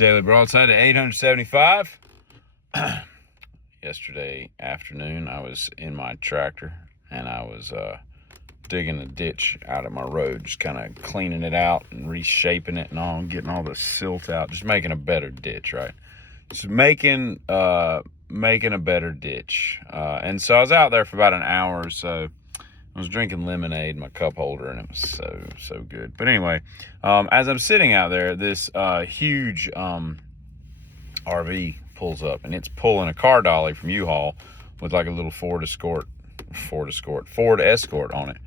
Daily Broadside at 875. Yesterday afternoon, I was in my tractor and I was digging a ditch out of my road, just kind of cleaning it out and reshaping it and all, getting all the silt out, just making a better ditch, right? Just making a better ditch. And so I was out there for about an hour or so. I was drinking lemonade in my cup holder, and it was so good. But anyway, as I'm sitting out there, this huge RV pulls up, and it's pulling a car dolly from U-Haul with like a little Ford Escort on it,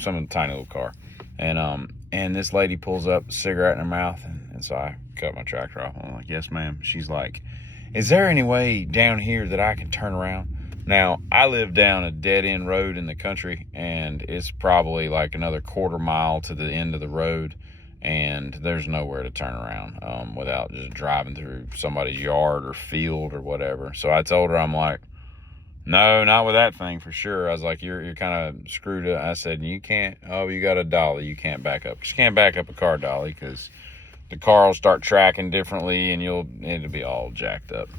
some tiny little car. And this lady pulls up, a cigarette in her mouth, and so I cut my tractor off. I'm like, "Yes, ma'am." She's like, "Is there any way down here that I can turn around?" Now, I live down a dead-end road in the country, and it's probably like another quarter mile to the end of the road, and there's nowhere to turn around without just driving through somebody's yard or field or whatever. So I told her, I'm like, "No, not with that thing for sure." I was like, you're kind of screwed up. I said, "You can't, you got a dolly, you can't back up." You can't back up a car dolly because the car will start tracking differently, and it'll be all jacked up.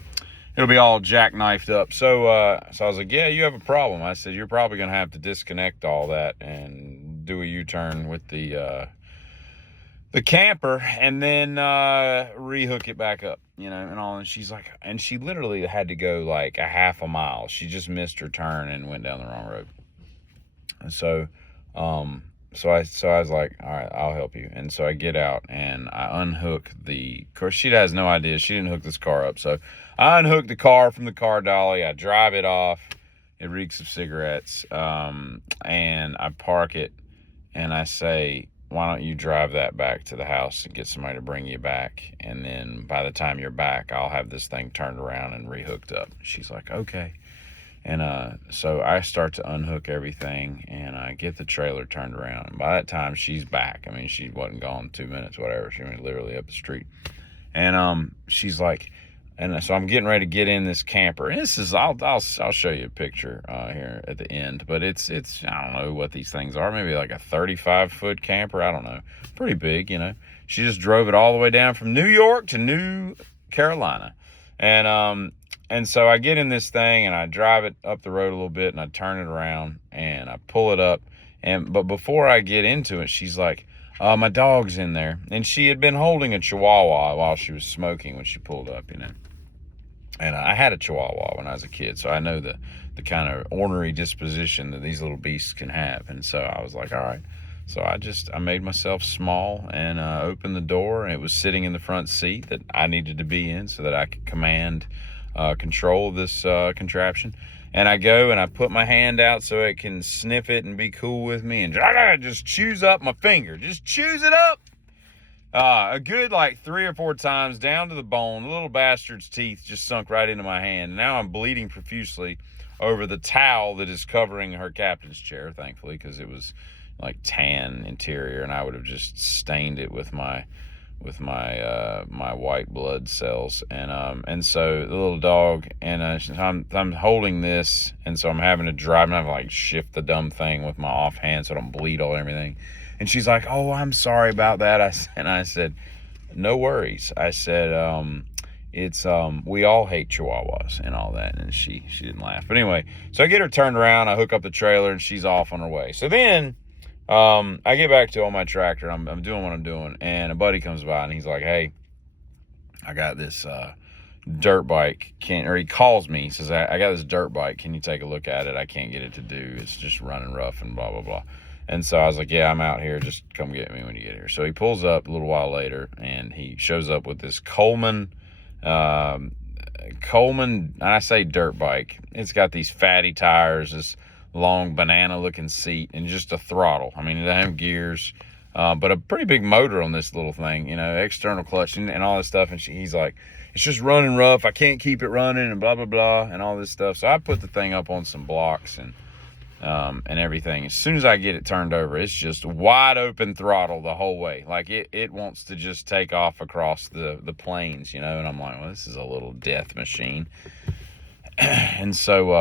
It'll be all jackknifed up. So I was like, "Yeah, you have a problem." I said, "You're probably going to have to disconnect all that and do a U-turn with the camper and then rehook it back up, and all." And she's like, and she literally had to go like a half a mile. She just missed her turn and went down the wrong road. And so I was like, "All right, I'll help you." And so I get out and I unhook of course, she has no idea. She didn't hook this car up. So I unhook the car from the car dolly. I drive it off. It reeks of cigarettes. And I park it and I say, "Why don't you drive that back to the house and get somebody to bring you back? And then by the time you're back, I'll have this thing turned around and rehooked up." She's like, "Okay." And so I start to unhook everything, and I get the trailer turned around. And by that time, she's back. I mean, she wasn't gone 2 minutes, whatever. She went literally up the street. And she's like, and so I'm getting ready to get in this camper. And this is, I'll show you a picture here at the end. But it's I don't know what these things are. Maybe like a 35-foot camper. I don't know. Pretty big, She just drove it all the way down from New York to New Carolina. And so I get in this thing and I drive it up the road a little bit and I turn it around and I pull it up. But before I get into it, she's like, "My dog's in there." And she had been holding a Chihuahua while she was smoking when she pulled up, And I had a Chihuahua when I was a kid, so I know the kind of ornery disposition that these little beasts can have. And so I was like, all right. So I made myself small and opened the door, and it was sitting in the front seat that I needed to be in so that I could command control of this contraption. And I go and I put my hand out so it can sniff it and be cool with me, and just chews up my finger. Just chews it up. A good like 3 or 4 times down to the bone. The little bastard's teeth just sunk right into my hand. Now I'm bleeding profusely over the towel that is covering her captain's chair, thankfully, because it was like tan interior, and I would have just stained it with my white blood cells. And so the little dog, and I'm holding this, and so I'm having to drive, and I have to like shift the dumb thing with my offhand so I don't bleed all everything. And she's like, "Oh, I'm sorry about that." I said, "No worries." I said, it's we all hate Chihuahuas and all that. And she didn't laugh. But anyway, so I get her turned around, I hook up the trailer, and she's off on her way. So then I get back to on my tractor. I'm doing what I'm doing, and a buddy comes by and he's like, "Hey, I got this dirt bike." He calls me. He says, I got this dirt bike. Can you take a look at it? I can't get it to do. It's just running rough and blah, blah, blah. And so I was like, "Yeah, I'm out here. Just come get me when you get here." So he pulls up a little while later, and he shows up with this Coleman, and I say dirt bike. It's got these fatty tires, this long banana-looking seat, and just a throttle. I mean, it doesn't have gears, but a pretty big motor on this little thing, external clutch and all this stuff. And he's like, "It's just running rough. I can't keep it running," and blah, blah, blah, and all this stuff. So I put the thing up on some blocks and everything. As soon as I get it turned over, it's just wide open throttle the whole way. Like it wants to just take off across the plains, And I'm like, well, this is a little death machine. And so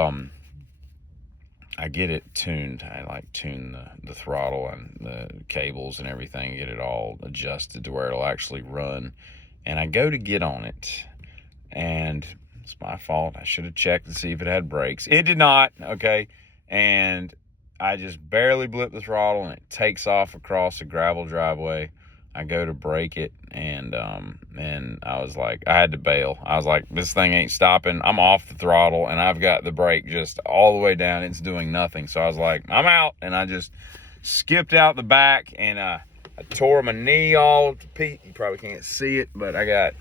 I get it tuned. I like tune the throttle and the cables and everything, get it all adjusted to where it'll actually run and I go to get on it, and it's my fault. I should have checked to see if it had brakes. It did not, okay? And I just barely blip the throttle, and it takes off across a gravel driveway. I go to brake it, and I was like, I had to bail. I was like, this thing ain't stopping. I'm off the throttle, and I've got the brake just all the way down. It's doing nothing. So I was like, I'm out, and I just skipped out the back, and I tore my knee all to pieces. You probably can't see it, but I got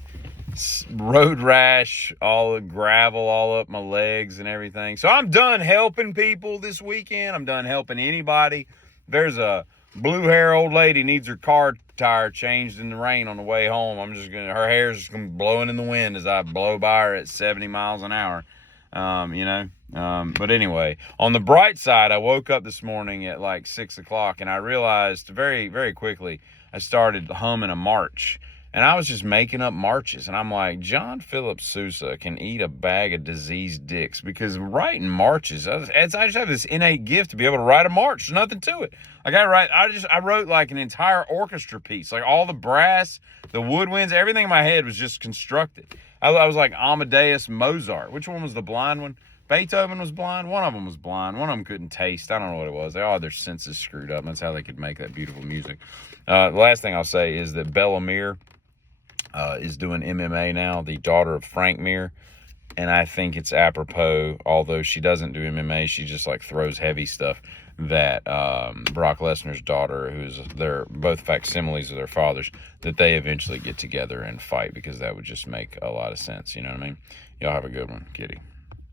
road rash, all the gravel all up my legs and everything. So I'm done helping people this weekend. I'm done helping anybody. There's a blue hair old lady needs her car tire changed in the rain on the way home. Her hair's just gonna be blowing in the wind as I blow by her at 70 miles an hour. But anyway, on the bright side, I woke up this morning at like 6 o'clock, and I realized very, very quickly I started humming a march. And I was just making up marches. And I'm like, John Philip Sousa can eat a bag of diseased dicks, because writing marches, I just have this innate gift to be able to write a march. There's nothing to it. I wrote like an entire orchestra piece, like all the brass, the woodwinds, everything in my head was just constructed. I was like Amadeus Mozart. Which one was the blind one? Beethoven was blind. One of them was blind. One of them couldn't taste. I don't know what it was. They all had their senses screwed up. That's how they could make that beautiful music. The last thing I'll say is that Bella Mir is doing MMA now, the daughter of Frank Mir. And I think it's apropos, although she doesn't do MMA, she just like throws heavy stuff, that Brock Lesnar's daughter, they're both facsimiles of their fathers, that they eventually get together and fight, because that would just make a lot of sense. You know what I mean? Y'all have a good one, Kitty.